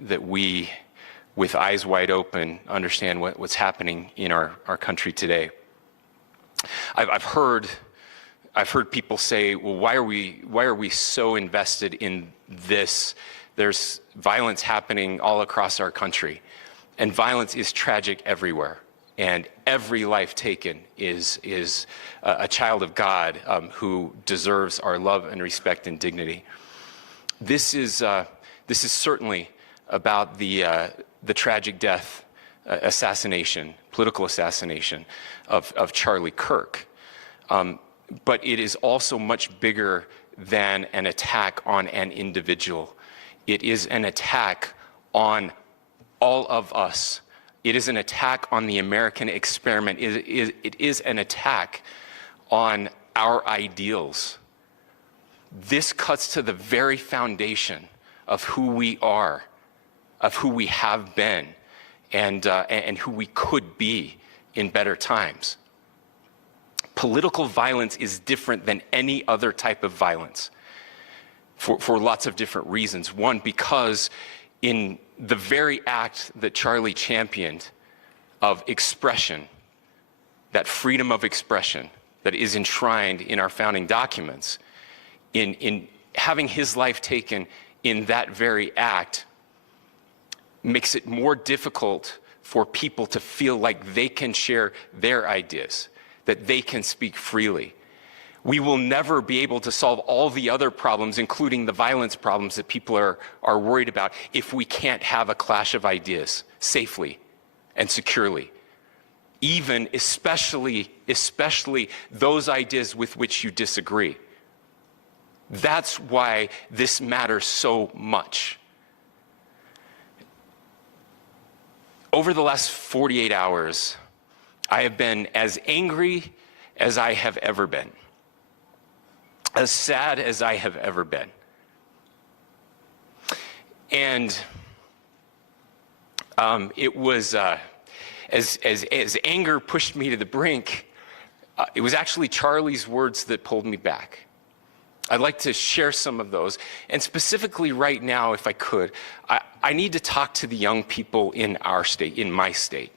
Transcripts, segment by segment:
that we, with eyes wide open, understand what's happening in our country today. I've heard people say, well, why are we so invested in this? There's violence happening all across our country, and violence is tragic everywhere. And every life taken is a child of God who deserves our love and respect and dignity. This is certainly about the tragic death, political assassination of Charlie Kirk. But it is also much bigger than an attack on an individual. It is an attack on all of us. It is an attack on the American experiment. It is an attack on our ideals. This cuts to the very foundation of who we are, of who we have been, and who we could be in better times. Political violence is different than any other type of violence for lots of different reasons. One, because in the very act that Charlie championed of expression, that freedom of expression that is enshrined in our founding documents, in having his life taken in that very act, makes it more difficult for people to feel like they can share their ideas, that they can speak freely. We will never be able to solve all the other problems, including the violence problems that people are worried about, if we can't have a clash of ideas safely and securely. Especially those ideas with which you disagree. That's why this matters so much. Over the last 48 hours, I have been as angry as I have ever been, as sad as I have ever been. And it was, as anger pushed me to the brink, it was actually Charlie's words that pulled me back. I'd like to share some of those. And specifically right now, if I could, I need to talk to the young people in our state, in my state,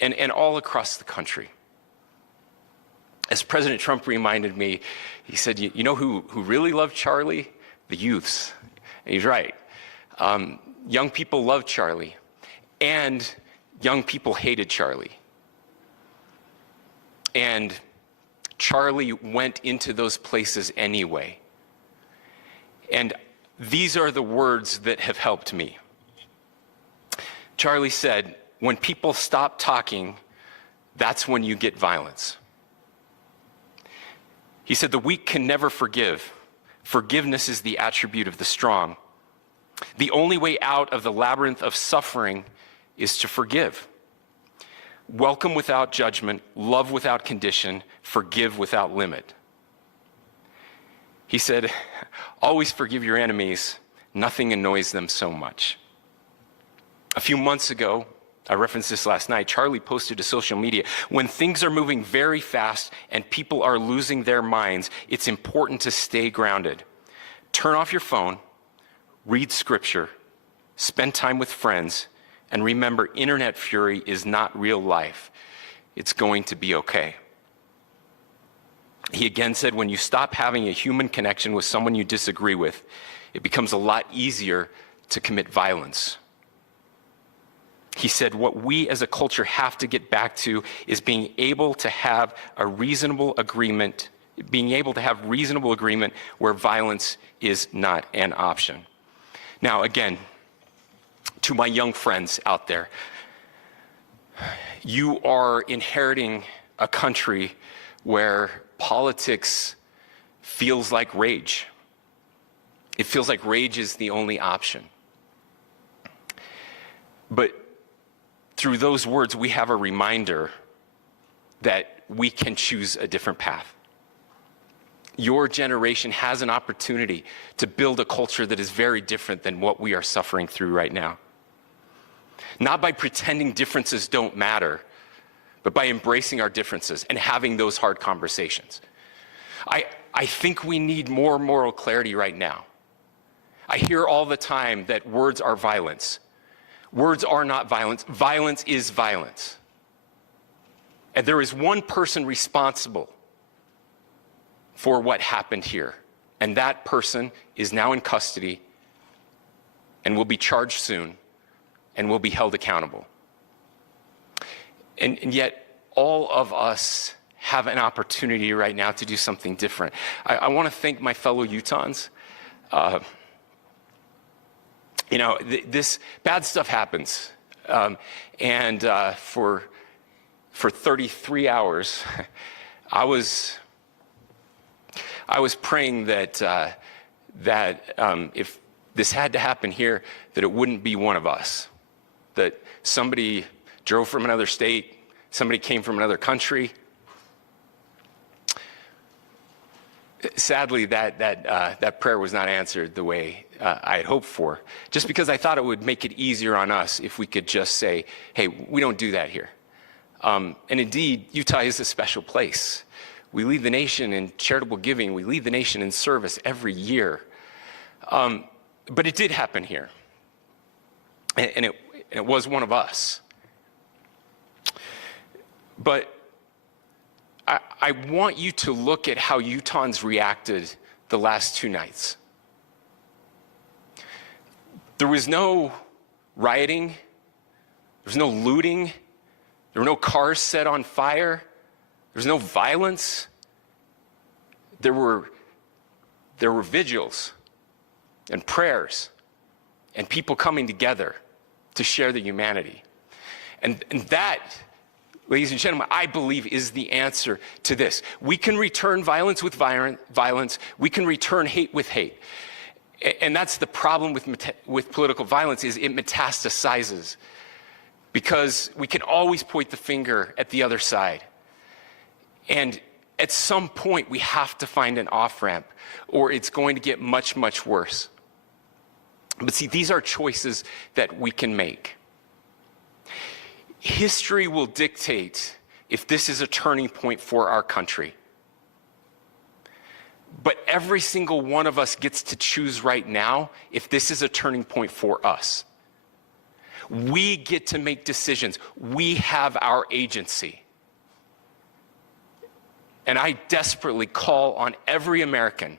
and all across the country. As President Trump reminded me, he said, you know who really loved Charlie? The youths. And he's right. Young people loved Charlie, and young people hated Charlie. And Charlie went into those places anyway. And these are the words that have helped me. Charlie said, when people stop talking, that's when you get violence. He said, the weak can never forgive. Forgiveness is the attribute of the strong. The only way out of the labyrinth of suffering is to forgive. Welcome without judgment, love without condition, forgive without limit. He said, always forgive your enemies. Nothing annoys them so much. A few months ago, I referenced this last night, Charlie posted to social media, when things are moving very fast and people are losing their minds, it's important to stay grounded. Turn off your phone, read scripture, spend time with friends, and remember, internet fury is not real life. It's going to be okay. He again said, when you stop having a human connection with someone you disagree with, it becomes a lot easier to commit violence. He said, what we as a culture have to get back to is being able to have a reasonable agreement, where violence is not an option. Now, again, to my young friends out there, you are inheriting a country where politics feels like rage. It feels like rage is the only option. But through those words, we have a reminder that we can choose a different path. Your generation has an opportunity to build a culture that is very different than what we are suffering through right now. Not by pretending differences don't matter, but by embracing our differences and having those hard conversations. I think we need more moral clarity right now. I hear all the time that words are violence. Words are not violence. Violence is violence. And there is one person responsible for what happened here. And that person is now in custody and will be charged soon and will be held accountable. And yet, all of us have an opportunity right now to do something different. I want to thank my fellow Utahns. This bad stuff happens. For 33 hours, I was praying that if this had to happen here, that it wouldn't be one of us, that somebody drove from another state, somebody came from another country. Sadly, that prayer was not answered the way I had hoped for, just because I thought it would make it easier on us if we could just say, hey, we don't do that here. And indeed, Utah is a special place. We lead the nation in charitable giving. We lead the nation in service every year. But it did happen here. And it was one of us. But I want you to look at how Utahns reacted the last 2 nights. There was no rioting. There was no looting. There were no cars set on fire. There was no violence. There were vigils and prayers and people coming together to share the humanity. And that, ladies and gentlemen, I believe is the answer to this. We can return violence with violence. We can return hate with hate. And that's the problem with political violence, is it metastasizes. Because we can always point the finger at the other side. And at some point, we have to find an off-ramp, or it's going to get much, much worse. But see, these are choices that we can make. History will dictate if this is a turning point for our country. But every single one of us gets to choose right now if this is a turning point for us. We get to make decisions. We have our agency. And I desperately call on every American,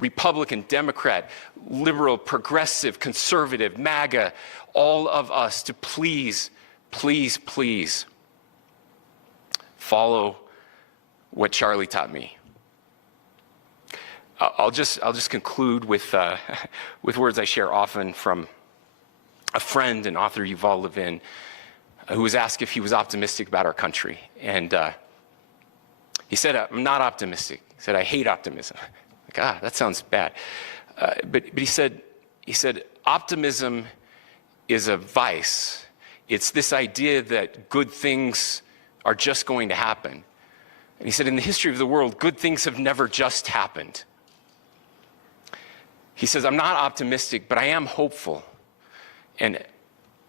Republican, Democrat, liberal, progressive, conservative, MAGA, all of us to please, please, please follow what Charlie taught me. I'll just conclude with words I share often from a friend and author, Yuval Levin, who was asked if he was optimistic about our country. And he said, I'm not optimistic. He said, I hate optimism. Like, that sounds bad. But he said, optimism is a vice. It's this idea that good things are just going to happen. And he said, in the history of the world, good things have never just happened. He says, I'm not optimistic, but I am hopeful. And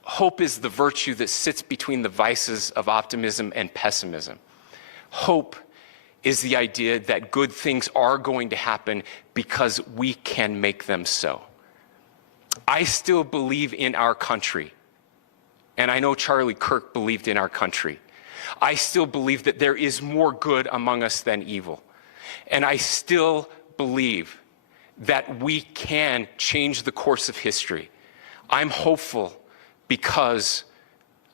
hope is the virtue that sits between the vices of optimism and pessimism. Hope is the idea that good things are going to happen because we can make them so. I still believe in our country. And I know Charlie Kirk believed in our country. I still believe that there is more good among us than evil. And I still believe that we can change the course of history. I'm hopeful because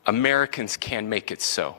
Americans can make it so.